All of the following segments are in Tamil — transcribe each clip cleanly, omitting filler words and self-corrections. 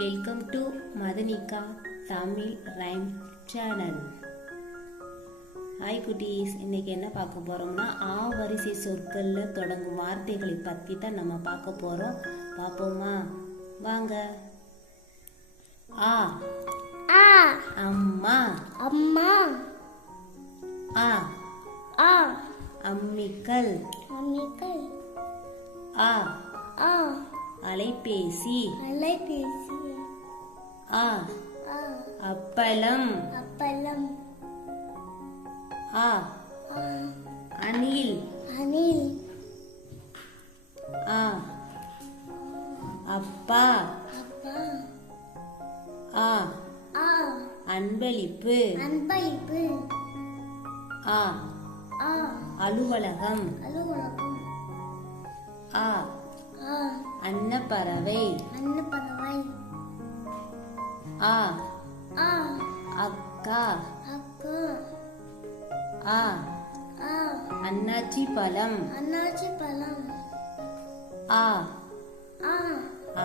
Welcome to Madhunika Tamil rhyme channel. Hi குட்டீஸ், இன்னைக்கு என்ன பார்க்க போறோம்னா வரிசை சொற்களில் தொடங்கும் வார்த்தைகளை பற்றி தான் நம்ம பார்க்க போறோம். பார்ப்போமா? வாங்க. ஆ ஆ அம்மா. அம்மா. ஆ ஆ அம்மிக்கல். அம்மிக்கல். ஆ ஆ அலைபேசி. அலைபேசி. ஆ ஆ அப்பளம். அப்பளம். ஆ ஆ அணில். அணில். ஆ அப்பா. அப்பா. ஆ ஆ அன்பளிப்பு. அன்பளிப்பு. ஆ ஆ அலுவலகம். அலுவலகம். ஆ ஆ அன்னப்பறவை. அன்னப்பறவை. ஆ ஆ அக்கா. அக்கா. ஆ ஆ அன்னாச்சி பழம். அன்னாச்சி பழம். ஆ ஆ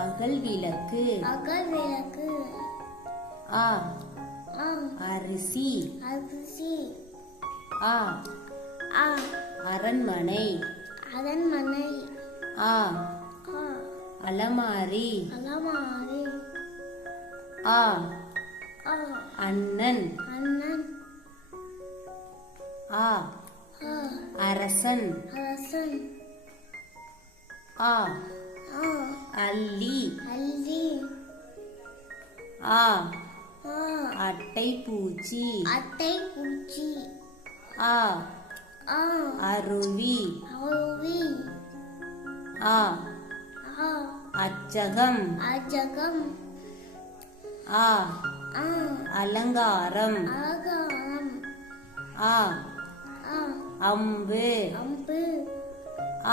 அகல் விளக்கு. அகல் விளக்கு. ஆ ஆ அரிசி. அரிசி. ஆ ஆ அரண்மனை. அரண்மனை. ஆ ஆ அலமாரி. அலமாரி. ஆ ஆ அண்ணன். அண்ணன். ஆ ஆ அரசன். அரசன். ஆ ஆ அல்லி. அல்லி. ஆ ஆ அட்டை பூச்சி. அட்டை பூச்சி. ஆ ஆ அருவி. அருவி. ஆ ஆ அச்சகம். அஜகம். ஆ ஆ அலங்காரம். அலங்காரம். ஆ ஆ அம்பு. அம்பு.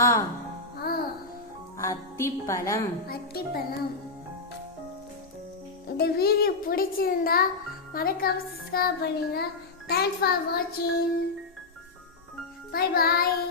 ஆ ஆ அத்திப்பழம். அத்திப்பழம். இந்த வீடியோ பிடிச்சிருந்தா மறக்காம சப்ஸ்கிரைப் பண்ணுங்க. தேங்க்ஸ் ஃபார் வாட்சிங். Bye bye.